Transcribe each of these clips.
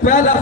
पहला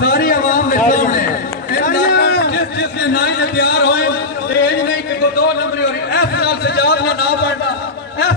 सारी आवाम ने सामने जिस नाई ने तैयार होए तेज नहीं कि 2 नंबरी और ऐस नाल सजाद ना ना पढ़ना ऐस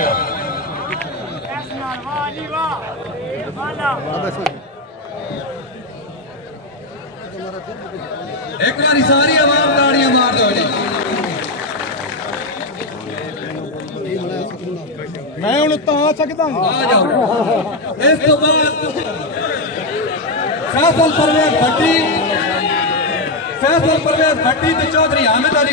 हुआ एक बारी सारी आवाम ताड़ियां मार दो जी मैं हूं उत्ता आ सकदा आ जाओ इस तो बाद फैसल परवेज भट्टी ते चौधरी हामिद अली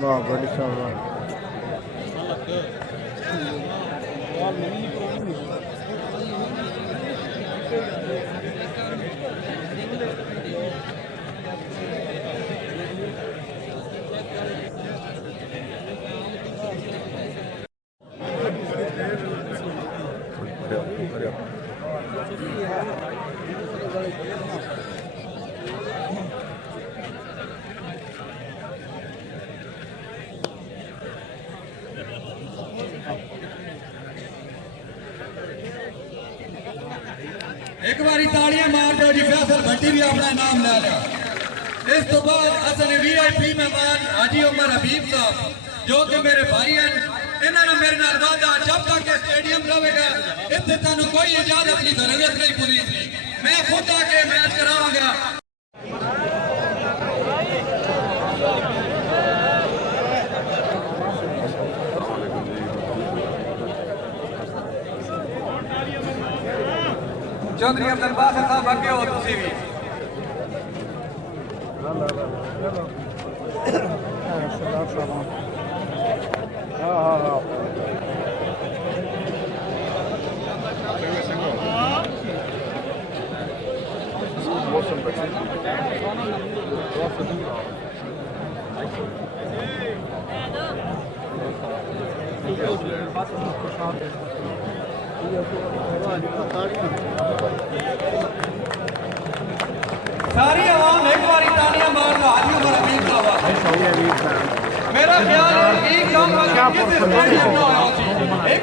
वाह बड़ी शाबाश एक बारी ताड़ियां मार दो जी फैसल भट्टी भी अपना नाम ले लिया इस तो बाद असन VIP मेहमान हाजी उमर हबीब साहब जो कि मेरे भाई हैं इन्होंने मेरे नाल वादा जब तक ये स्टेडियम रहेगा इत्थे तानू कोई इजाजत की जरूरत नहीं पुलिस की मैं खुद आके मैच कराऊंगा चौधरी अब्दुल्ला साहब आगे हो तुसी भी सारी आवाम एक बारी तालियां मारना हाजी उमर हबीब साहब मेरा ख्याल है एक काम किस स्टेडियम में होया सी एक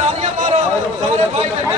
तालियां मारो सारे भाई